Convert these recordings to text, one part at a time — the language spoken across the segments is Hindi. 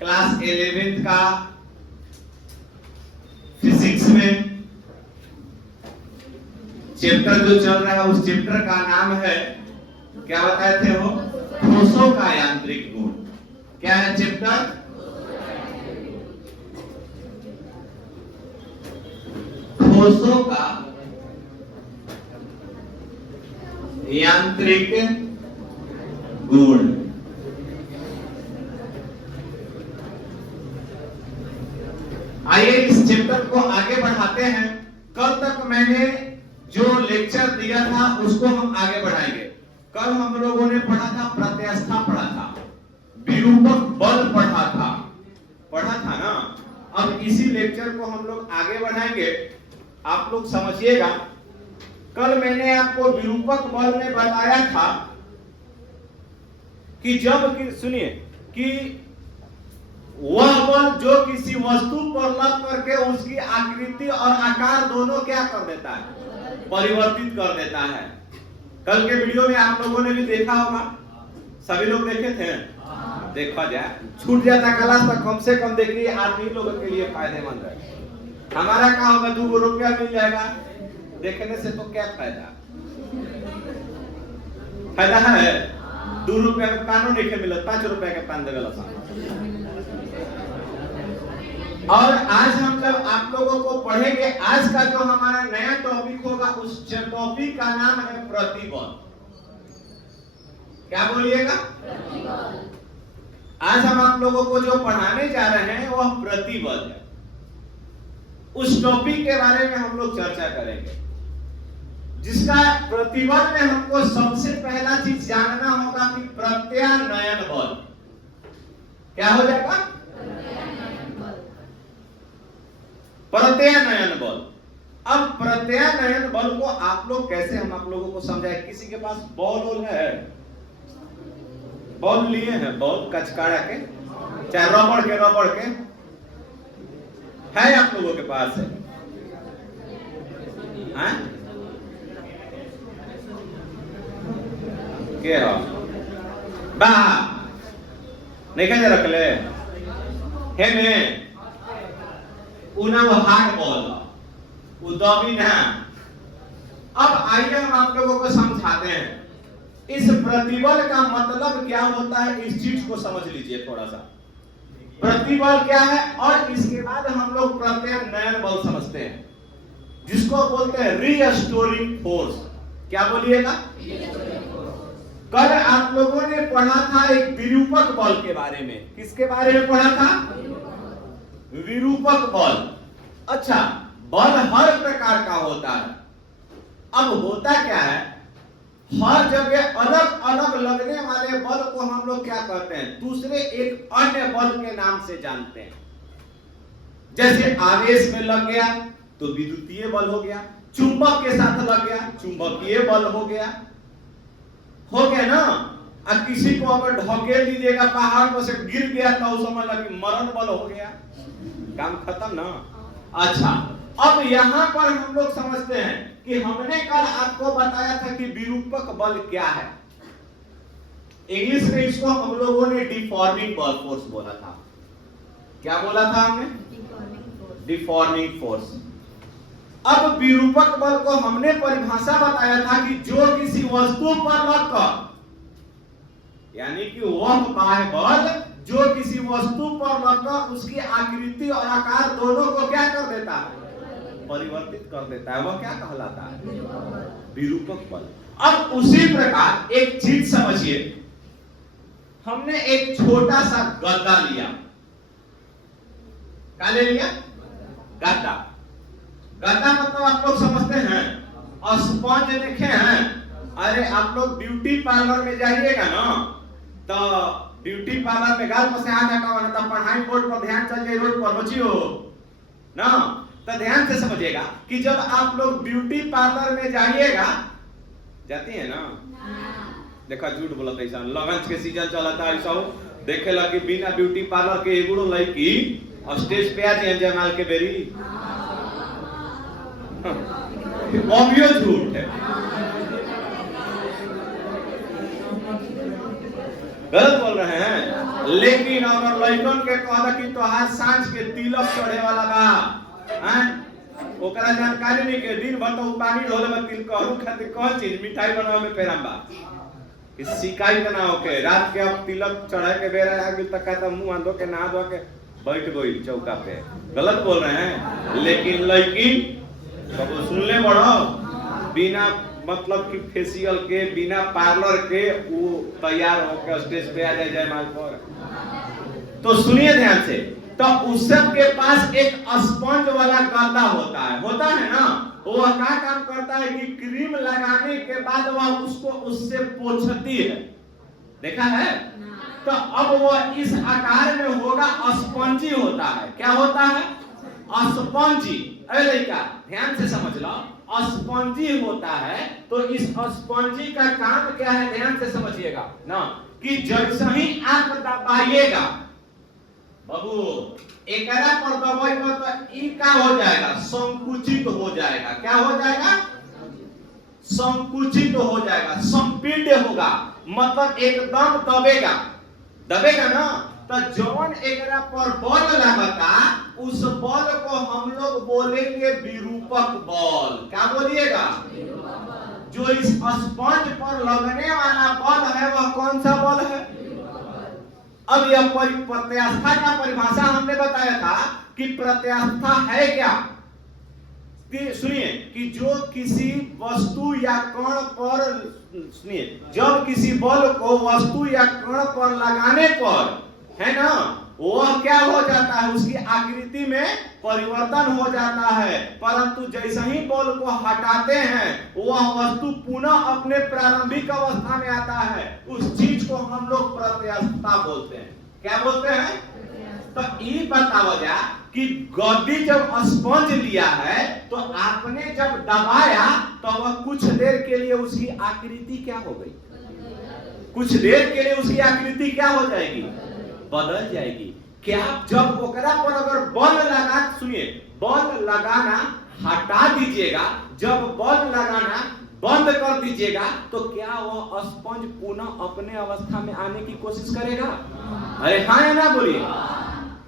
क्लास 11th का फिजिक्स में चैप्टर जो चल रहा है उस चैप्टर का नाम है, क्या बताए थे वो, ठोसों का यांत्रिक गुण। क्या है चैप्टर? ठोसों का यांत्रिक गुण। आइए इस चैप्टर को आगे बढ़ाते हैं। कल तक मैंने जो लेक्चर दिया था उसको हम आगे बढ़ाएंगे। कल हम लोगों ने पढ़ा था प्रत्यास्था, पढ़ा था विरूपक बल, पढ़ा था ना। अब इसी लेक्चर को हम लोग आगे बढ़ाएंगे, आप लोग समझिएगा। कल मैंने आपको विरूपक बल में बताया था कि जब सुनिए कि वह बल जो किसी वस्तु पर लग करके उसकी आकृति और आकार दोनों क्या कर देता है, परिवर्तित कर देता है। कल के वीडियो में आप लोगों ने भी देखा होगा, सभी लोग देखे थे। देखा जाए, छूट जाता क्लास तो कम से कम देखिए, आदमी लोगों के लिए फायदेमंद है। हमारा क्या होगा, 2 रुपया मिल जाएगा, देखने से तो क्या फायदा है। 2 रुपया में पानो नहीं मिला, 5 रुपया के पान देवेला। और आज हम जब आप लोगों को पढ़ेंगे, आज का जो हमारा नया टॉपिक होगा उस टॉपिक का नाम है प्रतिबल। क्या बोलिएगा? प्रतिबल। आज हम आप लोगों को जो पढ़ाने जा रहे हैं वह प्रतिबल है। उस टॉपिक के बारे में हम लोग चर्चा करेंगे, जिसका प्रतिबल में हमको सबसे पहला चीज जानना होगा कि प्रत्यानयन बल क्या हो जाएगा। प्रत्यानयन बल। अब प्रत्यानयन बल को आप लोग कैसे, हम आप लोगों को समझाए। किसी के पास बॉल है, बॉल लिए हैं, बॉल कचकाड़ा के, चाहे रबड़ के है आप लोगों के पास है? के हो बा नहीं कहे रख ले हे में उना वो हार्ड बॉल उदमी ना। अब आइए हम आप लोगों को समझाते हैं इस प्रतिबल का मतलब क्या होता है। इस चीज को समझ लीजिए थोड़ा सा, प्रतिबल क्या है, और इसके बाद हम लोग प्रत्यानयन बल समझते हैं, जिसको बोलते हैं रीस्टोरिंग फोर्स। क्या बोलिएगा? कल आप लोगों ने पढ़ा था एक विरूपक बल के बारे में। किसके बारे में पढ़ा था? विरूपक बल। अच्छा, बल हर प्रकार का होता है। अब होता क्या है, हर जगह अलग अलग लगने वाले बल को हम लोग क्या कहते हैं, दूसरे एक अन्य बल के नाम से जानते हैं। जैसे आवेश में लग गया तो विद्युतीय बल हो गया, चुंबक के साथ लग गया चुंबकीय बल हो गया ना। और किसी को अगर ढकेल दीजिएगा पहाड़ पर से गिर गया तो समझ लो कि मरण बल हो गया, काम खत्म ना। अच्छा, अब यहां पर हम लोग समझते हैं कि हमने कल आपको बताया था कि विरूपक बल क्या है। इंग्लिश में इसको हम लोगों ने डिफॉर्मिंग बल फोर्स बोला था। क्या बोला था हमने? Deforming force. अब विरूपक बल को हमने परिभाषा बताया था कि जो किसी वस्तु पर लगकर, यानी कि वह बाह्य बल जो किसी वस्तु पर लगकर उसकी आकृति और आकार दोनों को क्या कर देता है, परिवर्तित कर देता है, वह क्या कहलाता है? विरूपक बल। अब उसी प्रकार एक चीज समझिए, हमने एक छोटा सा गद्दा लिया। क्या ले लिया? गद्दा। गद्दा मतलब आप लोग समझते हैं, और स्पंज देखे हैं। अरे आप लोग ब्यूटी पार्लर में जाइएगा ना, तो ब्यूटी पार्लर में गाल पर से आ जाएगा ना, तो पढ़ाई बोर्ड पर ध्यान चल जाए, रोड पर बचियो ना। तो ध्यान से समझिएगा कि जब आप लोग ब्यूटी पार्लर में जाइएगा, जाती है ना, देखा झूठ बोलता ऐसा, लगन के सीजन चलता है ऐसा, देखे लगी बिना ब्यूटी पार्लर के एगुड़ो लड़की और स्टेज पे आ जाए जयमाल के बेरी, अभियो झूठ है। गलत बोल रहे हैं। लेकिन अगर लड़कन के कहता कि तोहार सांझ के तिलक चढ़े वाला बा, ओकरा जानकारी नहीं के दिन भर तो पानी ढोले में तिल कहू खातिर कौन चीज मिठाई बनावे में पेराम बा कि शिकायत ना होके रात के अब तिलक चढ़े के बेरा आगे तक का मुंह आंधो के नहा धो के बैठ गई चौका पे। गलत बोल रहे हैं। लेकिन कब सुन ले बड़ो बिना मतलब कि फेशियल के बिना पार्लर के वो तैयार होकर स्टेज पे आ जाए जयमाल पर। तो सुनिए ध्यान से, तो उस सब के पास एक स्पंज वाला गद्दा होता है ना। वो क्या काम करता है कि क्रीम लगाने के बाद वह उसको उससे पोंछती है, देखा है। तो अब वह इस आकार में होगा, स्पंजी होता है। क्या होता है? स्पंजी। अरे लड़का ध्यान से समझ लो, स्पंजी होता है। तो इस स्पंजी का काम क्या है, ध्यान से समझिएगा ना, कि जैसे ही आप दबाइएगा बाबू एकरा पर दबाइएगा तो ई का हो जाएगा, संकुचित हो जाएगा। क्या हो जाएगा? संकुचित हो जाएगा, संपीड्य होगा, मतलब एकदम दबेगा ना। तो जौन एकरा पर बल लगता, उस बल को हम लोग बोलेंगे विरूपक बल। क्या बोलिएगा? जो इस स्पंज पर लगने वाला बल है वह कौन सा बल है? अब यह प्रत्यास्था का परिभाषा हमने बताया था कि प्रत्यास्था है क्या। सुनिए कि जो किसी वस्तु या कण पर, सुनिए, जब किसी बल को वस्तु या कण पर लगाने पर, है ना, वह क्या हो जाता है, उसकी आकृति में परिवर्तन हो जाता है। परंतु जैसे ही बल को हटाते हैं वह वस्तु पुनः अपने प्रारंभिक अवस्था में आता है। उस चीज को हम लोग प्रत्यास्था बोलते हैं। क्या बोलते हैं? तो ये बताओ जा कि गद्दी जब स्पंज लिया है तो आपने जब दबाया तो वह कुछ देर के लिए उसकी आकृति क्या हो गई? कुछ देर के लिए उसकी आकृति क्या हो जाएगी? बदल जाएगी। क्या जब ओकरा पर अगर बल लगा, सुनिए, बल लगाना हटा दीजिएगा, जब बल लगाना बंद कर दीजिएगा तो क्या वो स्पंज पुनः अपने अवस्था में आने की कोशिश करेगा? अरे हाँ या ना बोलिए,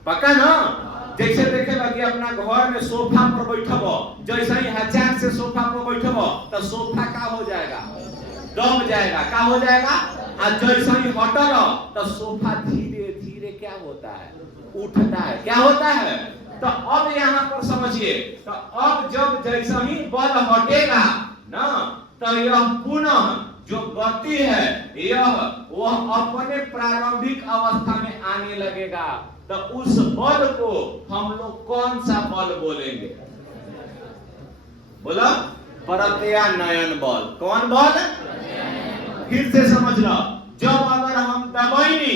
पक्का ना। जैसे देखे लगे अपना घर में सोफा पर बैठब, जैसे ही अचानक से सोफा पर बैठब तो सोफा का हो जाएगा? दब जाएगा। क्या हो जाएगा? और जैसे ही हटल तो सोफा धीरे धीरे क्या होता है? उठता है। क्या होता है? तो अब यहाँ पर समझिए, तो अब जब जैसे ही बल हटेगा ना, तो यह पुनः जो गति है यह वह अपने प्रारंभिक अवस्था में आने लगेगा। तो उस बल को हम लोग कौन सा बल बोलेंगे? बोलो, प्रत्यानयन बल। कौन बल? फिर से समझ लो, जब अगर हम दबाएंगे,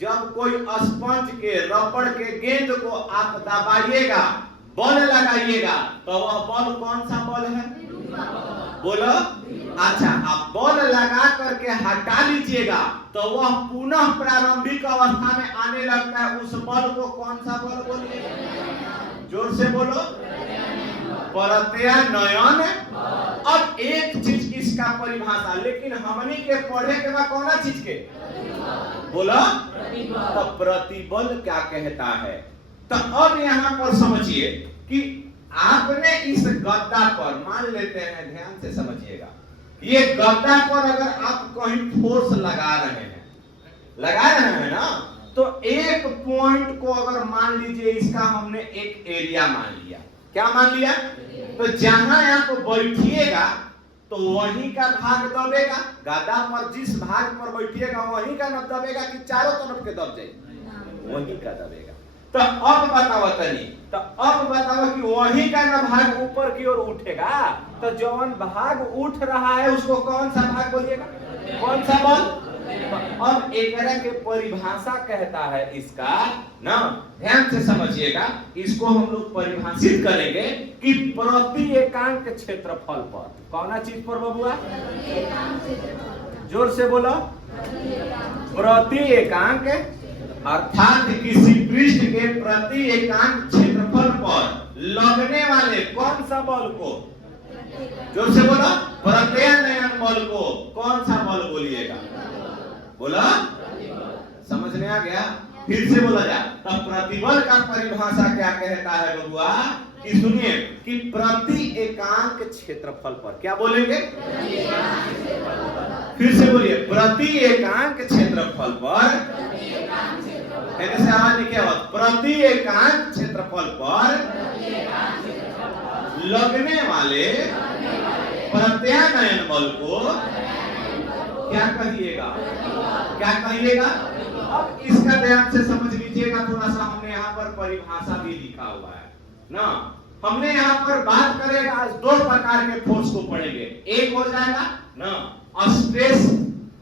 जब कोई स्पंज के रबड़ के गेंद को आप दबाइएगा, बल लगाइएगा, तो वह बल कौन सा बल है? बोलो। अच्छा, आप बल लगा करके हटा लीजिएगा तो वह पुनः प्रारंभिक अवस्था में आने लगता है। उस बल को कौन सा बल बोलिए? जोर से बोलो, प्रत्यानयन। अब एक चीज इसका परिभाषा, लेकिन हमनी के पढ़े के बाद कौन चीज के? बोला, तो प्रतिबल क्या कहता है। तो अब यहाँ पर समझिए कि आपने इस गद्दा पर, मान लेते हैं, ध्यान से समझिएगा, ये गद्दा पर अगर आप कहीं फोर्स लगा रहे हैं ना, तो एक पॉइंट को अगर मान लीजिए, इसका हमने एक एरिया मान लिया। क्या मान लिया? तो जहां आप बैठिएगा तो वहीं का भाग दबेगा। गद्दा पर जिस भाग पर बैठिएगा वहीं का न दबेगा कि चारों तरफ के दब जाएगा? वहीं का दबेगा। तो अब बताओ तनी, तो अब बताओ कि वहीं का न भाग ऊपर की ओर उठेगा, तो जौन भाग उठ रहा है उसको कौन सा भाग बोलिएगा? कौन सा बल? अब एक के परिभाषा कहता है इसका ना, ध्यान से समझिएगा, इसको हम लोग परिभाषित करेंगे कि प्रति एकांक क्षेत्रफल पर। कौन चीज पर बबुआ? जोर से बोलो, प्रति एकांक, अर्थात किसी पृष्ठ के प्रति एकांक क्षेत्रफल पर लगने वाले कौन सा बल को? जोर से बोलो, प्रत्यानयन बल को कौन सा बल बोलिएगा? बोला, समझ में आ गया? फिर से बोला जाए तब प्रतिबल का परिभाषा क्या कहता है बबुआ? कि सुनिए कि प्रति एकांक क्षेत्रफल पर, क्या बोलेंगे? फिर से बोलिए, प्रति एकांक क्षेत्रफल पर, ऐसे आवाज नहीं, क्या बात? प्रति एकांक क्षेत्रफल पर लगने वाले प्रत्यानयन बल को क्या कहिएगा? क्या कहिएगा? अब इसका ध्यान से समझ लीजिएगा थोड़ा सा, हमने यहाँ पर परिभाषा भी लिखा हुआ है ना। हमने यहाँ पर बात करेगा, आज दो प्रकार के फोर्स को पढ़ेंगे। एक हो जाएगा ना स्ट्रेस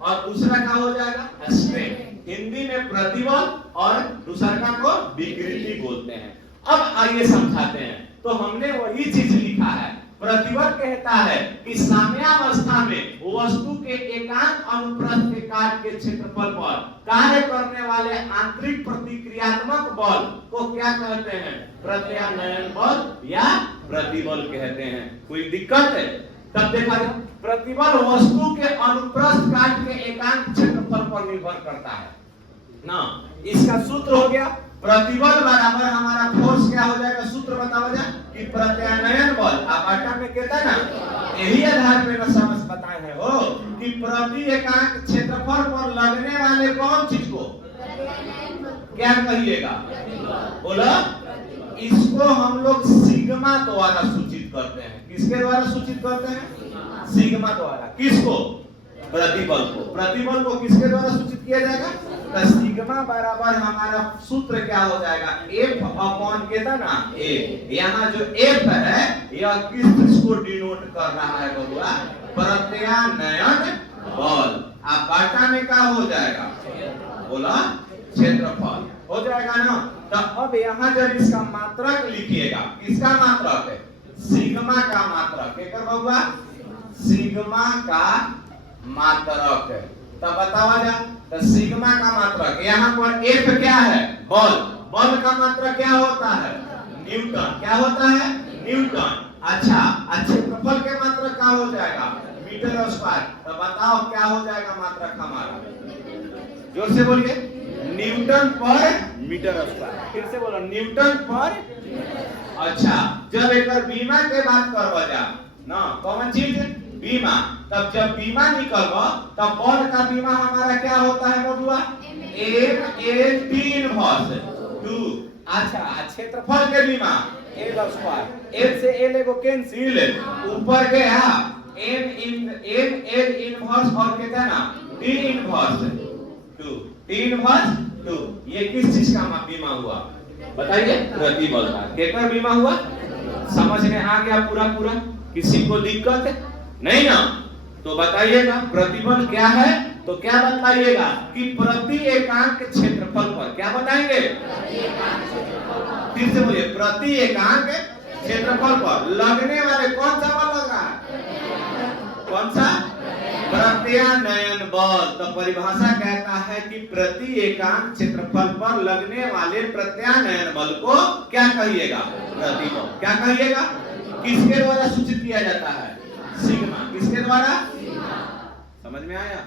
और दूसरा क्या हो जाएगा? स्ट्रेन। हिंदी में प्रतिबल और दूसरा को विकृति बोलते हैं। अब आइए समझाते हैं। तो हमने वही चीज लिखा है। प्रतिबल कहता है कि साम्यावस्था में वस्तु के एकांक अनुप्रस्थ के काट के क्षेत्रफल पर कार्य करने वाले आंतरिक प्रतिक्रियात्मक बल को क्या कहते हैं? प्रत्यानयन बल या प्रतिबल कहते हैं। कोई दिक्कत है? तब देखा जाए, प्रतिबल वस्तु के अनुप्रस्थ काट के एकांक क्षेत्रफल पर निर्भर करता है ना। इसका सूत्र हो गया प्रतिबल बराबर हमारा फोर्स क्या हो जाएगा? सूत्र बताओ जाए कि प्रत्यानयन बल। आप आटा में कहता है ना, यही आधार पे मैं समझ बताए हैं हो कि प्रति एकांक क्षेत्रफल पर लगने वाले कौन चीज को क्या कहिएगा? बोला, इसको हम लोग सिग्मा द्वारा सूचित करते हैं। किसके द्वारा सूचित करते हैं? सिग्मा द्वारा। किसको? प्रतिबल को। प्रतिबल को किसके द्वारा सूचित किया जाएगा? तो सिग्मा बराबर हमारा सूत्र क्या हो जाएगा? F अपॉन कहता ना A। यहाँ जो F है यह किस चीज को डिनोट कर रहा है बबुआ? प्रत्यानयन बल। आप बाटा में क्या हो जाएगा? बोला, क्षेत्रफल हो जाएगा ना। तो अब यहाँ जब इसका मात्रक लिखिएगा, किसका मात्रक है? सिग्मा का मात्रक। क्या बबुआ? सिग्मा का मात्रक है। तब बतावा जा, तो सिग्मा का मात्रक यहाँ पर F क्या है? बल। बल का मात्रक क्या होता है? न्यूटन। क्या होता है? न्यूटन। अच्छा, क्षेत्रफल के मात्रक क्या हो जाएगा? Metre square. तो बताओ क्या हो जाएगा मात्रक हमारा? जोर से बोलिए, न्यूटन पर मीटर स्क्वायर। फिर से बोलो, न्यूटन पर। अच्छा, जब एक बीमा के बात करवा जा ना, कौन चीज? बीमा। तब जब बीमा निकलवा तब बल का बीमा हमारा क्या होता है बबुआ? m(a)(2). अच्छा, क्षेत्रफल के बीमा l स्क्वायर। l से l को कैंसिल, ऊपर गया m l इनवर्स और कहता है ना d इनवर्स 2। d inverse 2। ये किस चीज का बीमा हुआ? बताइए। प्रतिबल का। कितना बीमा हुआ? समझ में आ गया पूरा? किसी को दिक्कत नहीं ना? तो बताइएगा प्रतिबल क्या है? तो क्या बताइएगा कि प्रति एकांक क्षेत्रफल पर। क्या बताएंगे? फिर से बोलिए, प्रति एकांक क्षेत्रफल पर लगने वाले कौन सा बल लग रहा है? कौन सा? प्रत्यानयन बल। तो परिभाषा कहता है कि प्रति एकांक क्षेत्रफल पर लगने वाले प्रत्यानयन बल को क्या कहिएगा? प्रतिबल। क्या कहिएगा? किसके द्वारा सूचित किया जाता है? सिग्मा। किसके द्वारा? समझ में आया?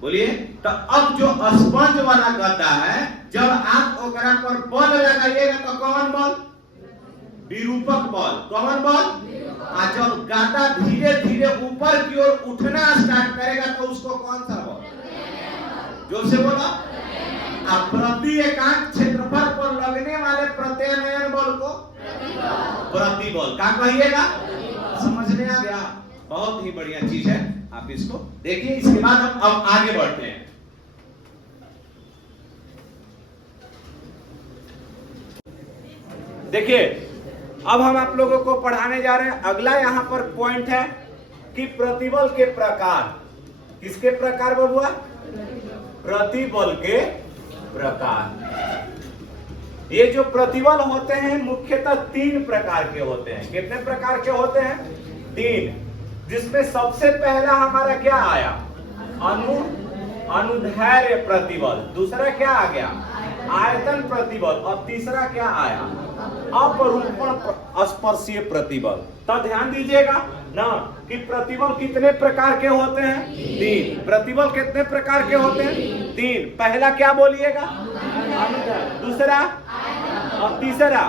बोलिए। तो अब जो स्पंज वाला गद्दा है, जब आप ओकरा पर बल लगाइएगा तो कौन बल? विरूपक बल। कौन बल? जब गद्दा धीरे धीरे ऊपर की ओर उठना स्टार्ट करेगा तो उसको कौन सा बल? जोर से बोला। प्रति एकांक क्षेत्रफल पर लगने वाले प्रत्यानयन बल को प्रतिबल। क्या कहिएगा? समझ में आ गया? बहुत ही बढ़िया चीज है, आप इसको देखिए। इसके बाद हम अब आगे बढ़ते हैं। देखिए, अब हम आप लोगों को पढ़ाने जा रहे हैं। अगला यहाँ पर पॉइंट है कि प्रतिबल के प्रकार। किसके प्रकार बबुआ? प्रतिबल के प्रकार। ये जो प्रतिबल होते हैं मुख्यतः 3 प्रकार के होते हैं। कितने प्रकार के होते हैं? 3। जिसमें सबसे पहला हमारा क्या आया? अनुदैर्ध्य प्रतिबल। दूसरा क्या आ गया? आयतन प्रतिबल, और तीसरा क्या आया, अपरूपण स्पर्शीय प्रतिबल। तो ध्यान दीजिएगा ना कि प्रतिबल कितने प्रकार के होते हैं, 3। प्रतिबल कितने प्रकार के होते हैं, 3। पहला क्या बोलिएगा, दूसरा और तीसरा।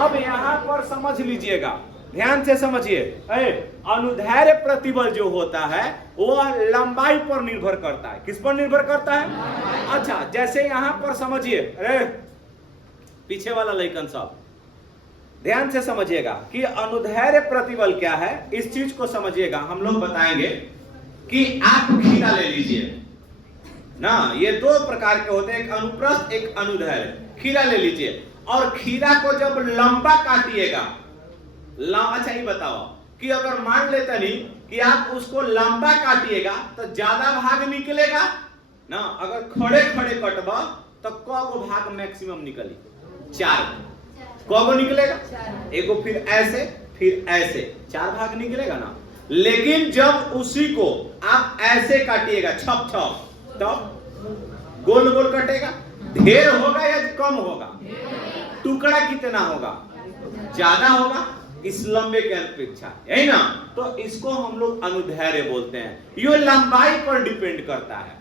अब यहां पर समझ लीजिएगा, ध्यान से समझिए, अनुदैर्ध्य प्रतिबल जो होता है वो लंबाई पर निर्भर करता है। किस पर निर्भर करता है? अच्छा, जैसे यहां पर समझिए, अरे पीछे वाला लेकिन सब ध्यान से समझिएगा कि अनुदैर्ध्य प्रतिबल क्या है, इस चीज को समझिएगा। हम लोग बताएंगे कि आप खीरा ले लीजिए ना, ये 2 प्रकार के होते हैं, एक अनुप्रस्थ एक अनुदैर्ध्य। खीरा ले लीजिए और खीरा को जब लंबा काटिएगा, अच्छा ये बताओ कि अगर मान लेते नहीं कि आप उसको लंबा काटिएगा तो ज्यादा भाग निकलेगा ना, अगर खड़े खड़े कटबा तो कगो भाग मैक्सिमम निकली, 4। कगो निकलेगा, एगो फिर ऐसे 4 भाग निकलेगा ना। लेकिन जब उसी को आप ऐसे काटिएगा छप छप, तब गोल गोल कटेगा, ढेर होगा या कम होगा, टुकड़ा कितना होगा, ज्यादा होगा इस लंबे के अपेक्षा, है ना। तो इसको हम लोग अनुदैर्ध्य बोलते हैं, ये लंबाई पर डिपेंड करता है।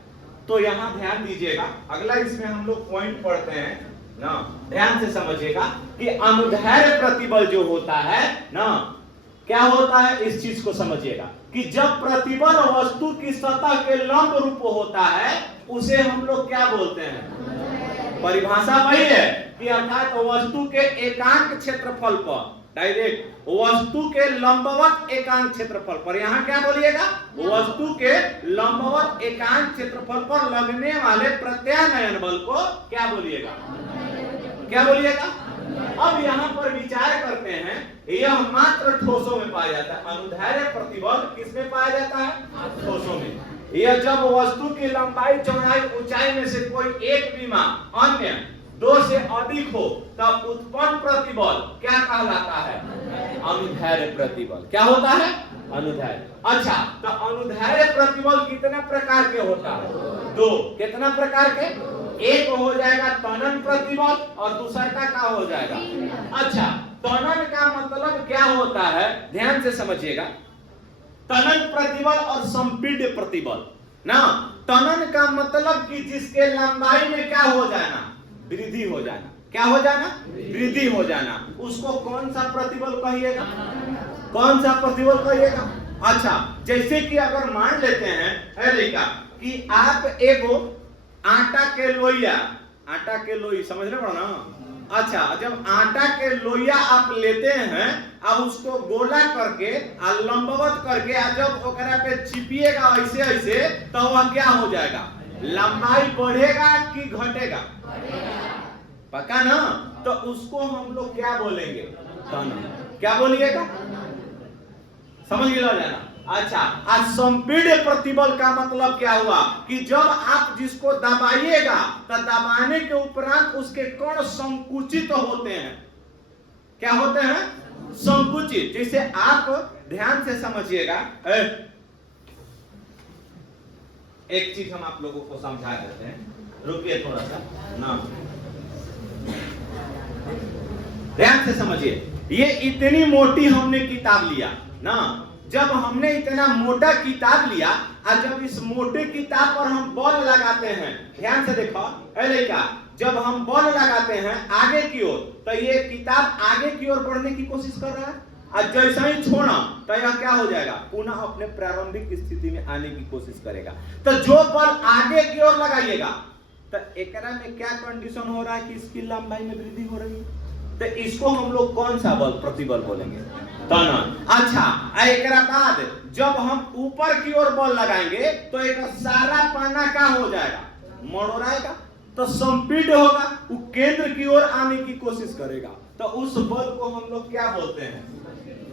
तो यहां ध्यान दीजिएगा, अगला इसमें हम लोग पॉइंट पढ़ते हैं ना, ध्यान से समझिएगा कि अनुदैर्ध्य प्रतिबल जो होता है ना, क्या होता है, इस चीज को समझिएगा कि जब प्रतिबल वस्तु की सतह के लंब रूप होता है उसे हम लोग क्या बोलते हैं, परिभाषा वही है कि अर्थात वस्तु के एकांक क्षेत्रफल पर, डायरेक्ट वस्तु के लंबवत एकांक क्षेत्रफल पर, यहां क्या बोलिएगा, वस्तु के लंबवत एकांक क्षेत्रफल पर लगने वाले प्रत्यानयन बल को क्या बोलिएगा, क्या बोलिएगा। अब यहां पर विचार करते हैं, यह मात्र ठोसों में पाया जाता है। अनुदैर्ध्य प्रतिबल किसमें पाया जाता है, ठोसों में। यह जब वस्तु की लंबाई चौड़ाई ऊंचाई में से कोई एक विमा अन्य 2 से अधिक हो तब उत्पन्न प्रतिबल क्या कहलाता है, अनुदैर्ध्य प्रतिबल। क्या होता है, अनुदैर्ध्य। अच्छा, तो अनुदैर्ध्य प्रतिबल कितने प्रकार के होता है, 2। कितना प्रकार के, एक हो जाएगा तनन प्रतिबल और दूसरा का हो जाएगा, अच्छा तनन का मतलब क्या होता है, ध्यान से समझिएगा। तनन प्रतिबल और संपीड्य प्रतिबल ना, तनन का मतलब कि जिसके लंबाई में क्या हो जाना, वृद्धि हो जाना। क्या हो जाना, वृद्धि हो जाना, उसको कौन सा प्रतिबल कहिएगा, कौन सा प्रतिबल कहिएगा। अच्छा, जैसे कि अगर मान लेते हैं कि आप एगो आटा के लोई समझ रहे हो ना। अच्छा, जब आटा के लोइया आप लेते हैं, अब उसको गोला करके और लंबवत करके जब ओकरा पे चिपिएगा ऐसे ऐसे, तो वह क्या हो जाएगा, लंबाई बढ़ेगा कि घटेगा, पक्का ना। तो उसको हम लोग क्या बोलेंगे, तनन। क्या बोलिएगा, समझ लो जाना। अच्छा, आज संपीड्य प्रतिबल का मतलब क्या हुआ कि जब आप जिसको दबाइएगा तो दबाने के उपरांत उसके कण संकुचित होते हैं। क्या होते हैं, संकुचित। जैसे आप ध्यान से समझिएगा, एक चीज हम आप लोगों को समझा देते हैं, रुकिए थोड़ा सा ना, ध्यान से समझिए। ये इतनी मोटी हमने किताब लिया ना, जब हमने इतना मोटा किताब लिया और जब इस मोटे किताब पर हम बॉल लगाते हैं, ध्यान से देखो, क्या जब हम बॉल लगाते हैं आगे की ओर, तो ये किताब आगे की ओर बढ़ने की कोशिश कर रहा है, और जैसा ही छोड़ा तो यह क्या हो जाएगा, पुनः अपने प्रारंभिक स्थिति में आने की कोशिश करेगा। तो जो बॉल आगे की ओर लगाइएगा तो एकरा में क्या कंडीशन हो रहा है कि इसकी लंबाई में वृद्धि हो रही है, तो इसको हम लोग कौन सा बल, प्रतिबल बोलेंगे, तनन। अच्छा, एकरा बाद जब हम ऊपर की ओर बल लगाएंगे तो एक सारा पाना क्या हो जाएगा, मरोड़ाएगा, तो संपीड होगा, वो केंद्र की ओर आने की कोशिश करेगा। तो उस बल को हम लोग क्या बोलते हैं,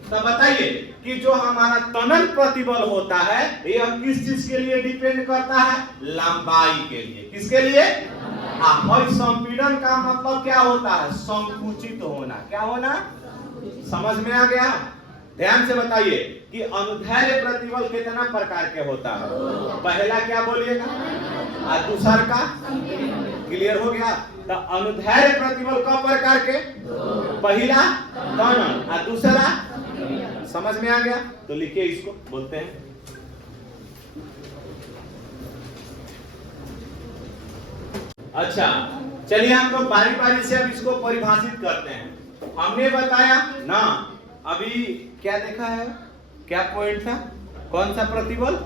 तो बताइए कि जो हमारा तनन प्रतिबल होता है यह किस चीज के लिए डिपेंड करता है, लंबाई के लिए। किसके लिए, संपीड़न का मतलब क्या होता है, संकुचित होना। क्या होना, समझ में आ गया। ध्यान से बताइए कि अनुदैर्ध्य प्रतिबल कितना प्रकार के होता है, पहला क्या बोलिएगा, और दूसरा का, क्लियर हो गया। तो अनुदैर्घ्य प्रतिबल क प्रकार के? पहला तनन और दूसरा, समझ में आ गया? तो लिखिए, इसको बोलते हैं अच्छा। चलिए हम लोग बारी बारी से अब इसको परिभाषित करते हैं। हमने बताया ना अभी क्या देखा है, क्या पॉइंट था, कौन सा प्रतिबल?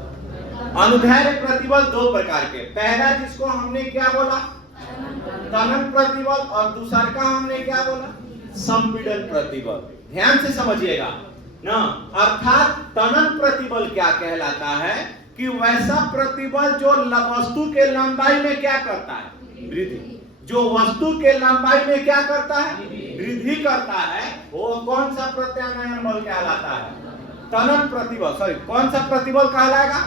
अनुदैर्घ्य प्रतिबल दो प्रकार के। पहला जिसको हमने क्या बोला? तनन प्रतिबल, और दूसरा का हमने क्या बोला? संपीड़न प्रतिबल। ध्यान से समझिएगा ना। अर्थात तनन प्रतिबल क्या कहलाता है कि वैसा प्रतिबल जो वस्तु के लंबाई में क्या करता है? वृद्धि। जो वस्तु के लंबाई में क्या करता है? वृद्धि करता है। वो कौन सा प्रत्यानयन बल कहलाता है? तनन प्रतिबल। सॉरी, कौन सा प्रतिबल कहलाएगा?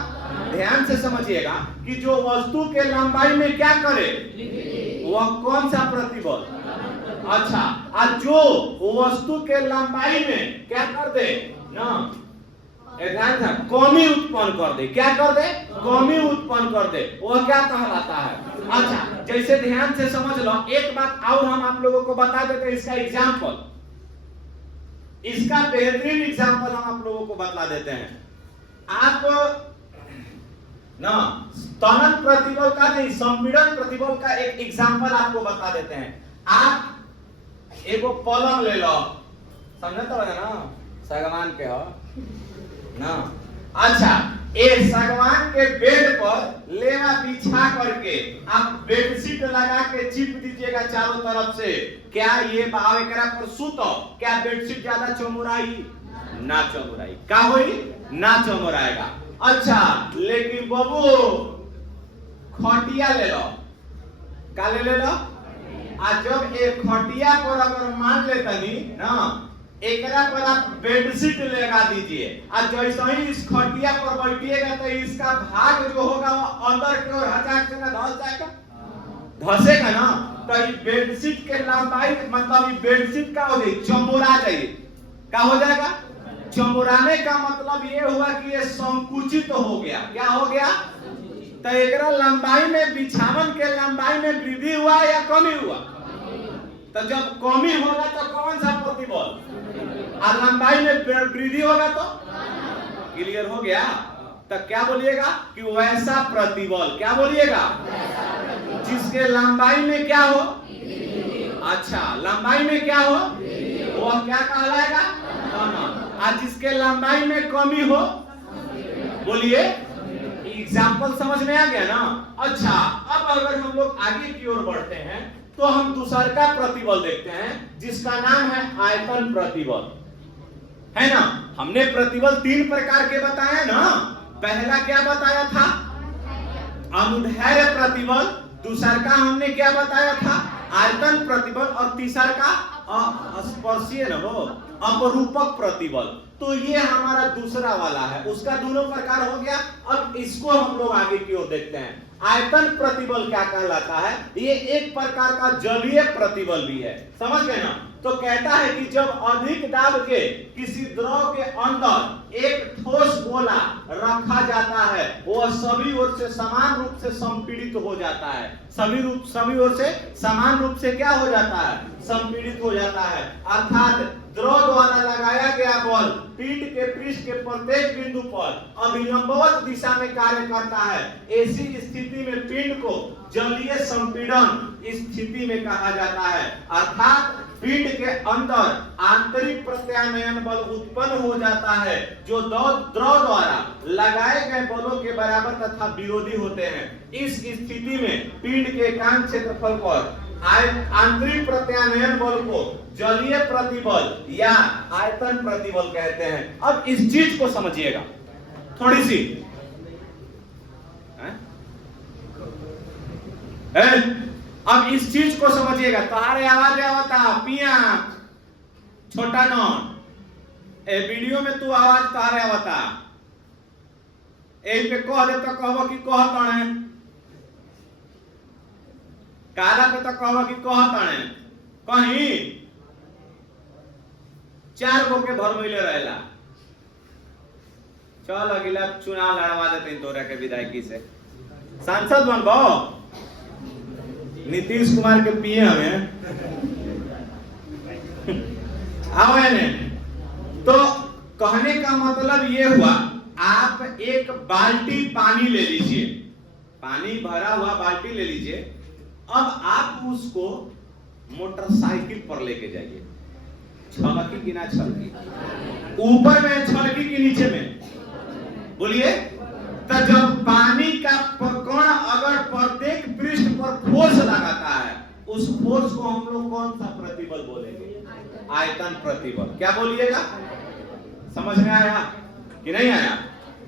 ध्यान से समझिएगा कि जो वस्तु के लंबाई में क्या करे, वह कौन सा प्रतिबल? अच्छा, और जो वस्तु के लंबाई में क्या कर दे ना, ध्यान से, कमी उत्पन्न कर दे। क्या कर दे? कमी उत्पन्न कर दे। वह क्या कहलाता है? अच्छा, जैसे ध्यान से समझ लो। एक बात और हम आप लोगों को बता देते हैं, इसका एग्जाम्पल, इसका बेहतरीन एग्जाम्पल हम आप लोगों को बता देते हैं। आप ना तनन प्रतिबल का नहीं, संपीड़न प्रतिबल का एक एग्जाम्पल आपको बता देते हैं। आप एगो पलंग ले लो, समझे तो है ना, सागवान के हो ना। अच्छा, एक सागवान के बेड पर लेवा बिछा करके आप बेडशीट लगा के चिप दीजिएगा चारों तरफ से। क्या ये बावे करा पर सुतो, क्या बेडशीट ज्यादा चमुराई? ना चमुराई। क्या होई? ना चमुराएगा। अच्छा, लेकिन बाबू खटिया ले लो। का ले लो? आज जब एक खटिया पर अगर मान लेता नहीं ना, एकरा पर आप बेडशीट लगा दीजिए, और जैसे ही इस खटिया पर बैठिएगा तो इसका भाग जो होगा वो अंदर की ओर हटाक से ना धस जाएगा, धसेगा ना। तो ये बेडशीट के लंबाई मतलब ये बेडशीट का हो जाए, चमुरा जाइए। क्या हो जाएगा? चमुराने का मतलब ये हुआ कि ये संकुचित हो गया। क्या हो गया? तो एकरा लंबाई में, बिछावन के लंबाई में वृद्धि हुआ या कमी हुआ? तो जब कमी होगा तो कौन सा प्रतिबल? और लंबाई में वृद्धि होगा तो? क्लियर हो गया? तो क्या बोलिएगा कि वैसा प्रतिबल। क्या बोलिएगा? जिसके लंबाई में क्या हो? अच्छा, लंबाई में क्या हो वह क्या कहलाएगा? और जिसके लंबाई में कमी हो, बोलिए, एग्जाम्पल समझ में आ गया ना। अच्छा, अब अगर हम लोग आगे की ओर बढ़ते हैं तो हम दूसरा का प्रतिबल देखते हैं, जिसका नाम है आयतन प्रतिबल, है ना। हमने प्रतिबल तीन प्रकार के बताए ना। पहला क्या बताया था? अनुदैर्घ्य प्रतिबल। दूसरा का हमने क्या बताया था? आयतन प्रतिबल। और तीसरा का स्पर्शीय न हो, अपरूपक प्रतिबल। तो ये हमारा दूसरा वाला है, उसका दोनों प्रकार हो गया। अब इसको हम लोग आगे की ओर देखते हैं। आयतन प्रतिबल क्या कहलाता है? ये एक प्रकार का जलीय प्रतिबल भी है। समझ गए ना। तो कहता है कि जब अधिक दाब के किसी द्रव के अंदर एक ठोस गोला रखा जाता है, वह सभी ओर से समान रूप से संपीड़ित हो जाता है। सभी ओर से समान रूप से क्या हो जाता है? संपीड़ित हो जाता है। अर्थात द्रव द्वारा लगाया गया बल पीठ के पृष्ठ के प्रत्येक बिंदु पर अभिलंबवत दिशा में कार्य करता है। ऐसी स्थिति में पिंड को जलीय संपीड़न स्थिति में कहा जाता है। अर्थात पिंड के अंदर आंतरिक प्रत्यानयन बल उत्पन्न हो जाता है, जो द्रव द्वारा लगाए गए बलों के बराबर तथा विरोधी होते हैं। इस स्थिति में पिंड के एकांक क्षेत्रफल पर आंतरिक प्रत्यानयन बल को जलीय प्रतिबल या आयतन प्रतिबल कहते हैं। अब इस चीज को समझिएगा थोड़ी सी। अब इस चीज को समझिएगा। तुम्हारे आवाज आवता पिया छोटा नॉन ए वीडियो में तू आवाज तुम्हारे आवता, यही पे कह दे तो कहबो कि कहत है, काला पे तो कहबो कि कहत है। कहीं चार गो के भर मिले रहेला। चल अगला चुनाव लड़वा देते तोरा के विधायकी से, सांसद बनबो नीतीश कुमार के पीए हमें आओ ने। तो कहने का मतलब ये हुआ, आप एक बाल्टी पानी ले लीजिए, पानी भरा हुआ बाल्टी ले लीजिए। अब आप उसको मोटरसाइकिल पर लेके जाइए, छलकी कि ना छलकी, ऊपर में छलकी कि नीचे में, बोलिए। तो जब पानी का कण अगर प्रत्येक पृष्ठ पर फोर्स लगाता है, उस फोर्स को हम लोग कौन सा प्रतिबल बोलेंगे? आयतन प्रतिबल। क्या बोलिएगा? समझ में आया कि नहीं आया?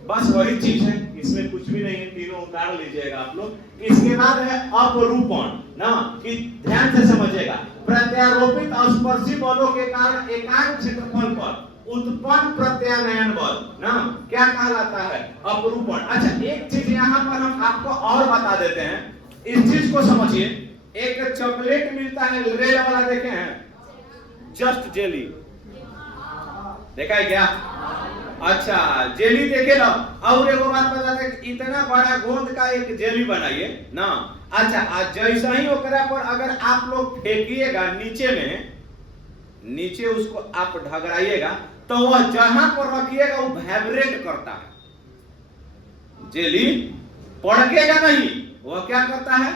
बस वही चीज है, इसमें कुछ भी नहीं है, तीनों उतार लीजिएगा आप लोग। इसके बाद है अपरूपण ना, कि ध्यान से समझिएगा। प्रत्यारोपित स्पर्शी बलों के कारण एकांक क्षेत्रफल पर उत्पन्न प्रत्यानयन बल ना क्या कहलाता है? अपरूपण। अच्छा, एक चीज यहाँ पर हम आपको और बता देते हैं, इस चीज को समझिए। एक चॉकलेट मिलता है रेड वाला, देखे हैं? जस्ट जेली, देखा है क्या? अच्छा, जेली देखे ना। और एगो बात बता दे, इतना बड़ा गोंद का एक जेली बनाइए ना। अच्छा, आज जैसा ही ओकरा पर अगर आप लोग फेंकिएगा नीचे में, नीचे उसको आप ढगराइएगा, तो वह जहां पर रखिएगा वो वाइब्रेट करता है। जेली पड़केगा नहीं, वह क्या करता है?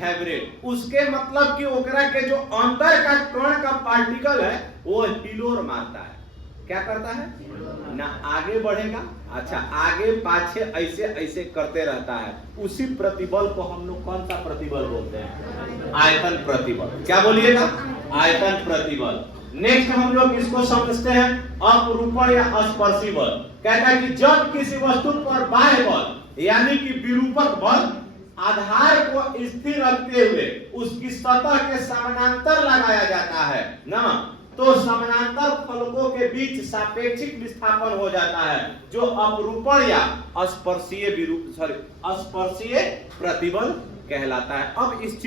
वाइब्रेट। उसके मतलब कि ओकरा के जो अंदर का कण का पार्टिकल है वो हिलोर मारता है। क्या करता है? ना आगे बढ़ेगा, अच्छा आगे पाछे ऐसे ऐसे करते रहता है। उसी प्रतिबल को हम लोग कौन सा प्रतिबल बोलते हैं? आयतन प्रतिबल। क्या बोलिएगा? आयतन प्रतिबल। नेक्स्ट हम लोग इसको समझते हैं अपरूपण या स्पर्शी बल। कहता है कि जब किसी वस्तु पर बाह्य बल यानी कि विरूपक बल आधार को स्थिर रखते हुए उसकी सतह के समानांतर लगाया जाता है ना, तो समानांतर फलकों के बीच सापेक्षिक विस्थापन हो जाता है, जो अपरूपण या स्पर्शीय प्रतिबल कहलाता है। अब इस